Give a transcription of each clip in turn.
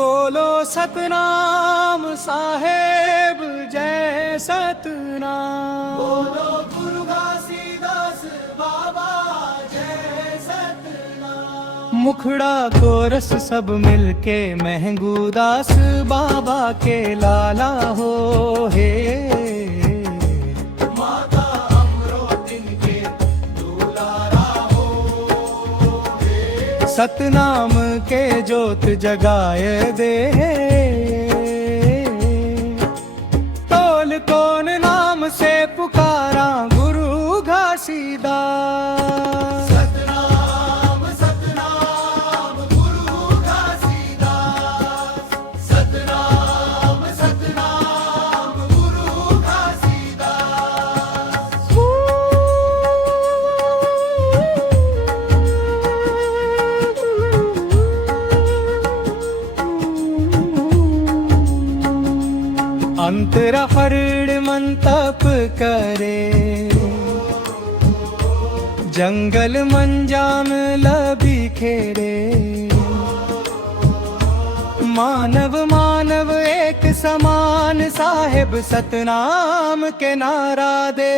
बोलो सतनाम साहेब जय सतनाम। बोलो गुरु घासीदास बाबा जय सतनाम। मुखड़ा कोरस सब मिलके महंगू दास बाबा के लाला हो हे। माता अमरोतिन के दुलारा हो हे। सतनाम के जोत जगाए दे। तोल कौन नाम से पुकारा गुरु घासीदास। सतनाम सतनाम गुरु घासीदास। सतनाम सतनाम गुरु घासीदास। अंतरा फरड़ मंतप करे। जंगल मंजाम लबी खेरे। मानव मानव एक समान साहेब सतनाम के नारा दे।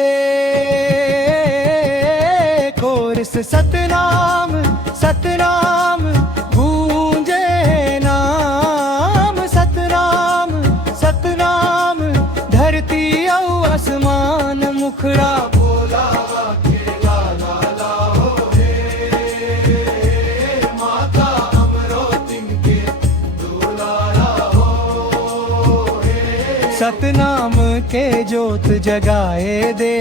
कोरस सतनाम सतनाम गूंजे नाम। सतनाम सतनाम धरती औ आसमान। मुखड़ा बोला के लाला लाओ हे। माता अमरोतिन के दुलारा हो हे। सतनाम के जोत जगाए दे।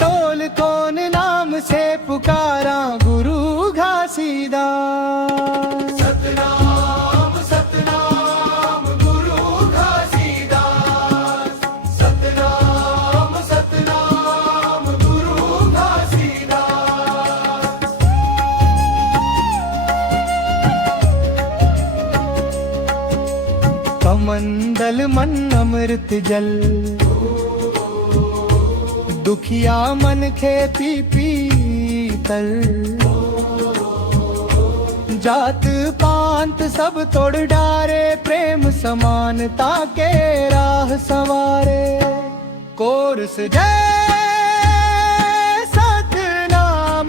तोल कौन नाम से पुकारा गुरु घासीदास। सतनाम सतनाम गुरु घासीदास। सतनाम सतनाम गुरु घासीदास। कमंडल मन अमृत जल। दुखिया मन खेती पीतल। जात पांत सब तोड़ डारे। प्रेम समानता के राह सवारे। कोरस जय सतनाम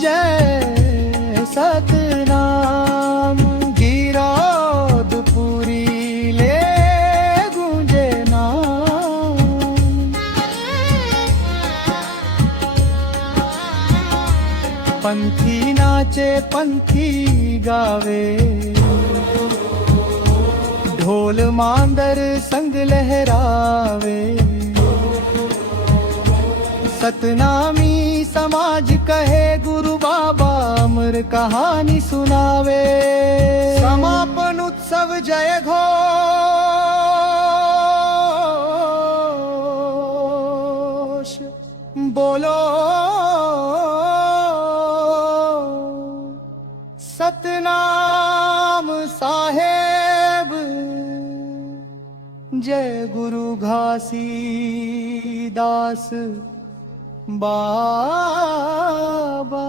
जय सतनाम। गिरौदपुरी ले गूंजे नाम। पंथी नाचे पंथी गावे। ढोल मांदर संग लहरावे। सतनामी समाज कहे गुरु बाबा अमर कहानी सुनावे। समापन उत्सव जय घोष बोलो। सतनाम साहेब जय गुरु घासीदास बाबा।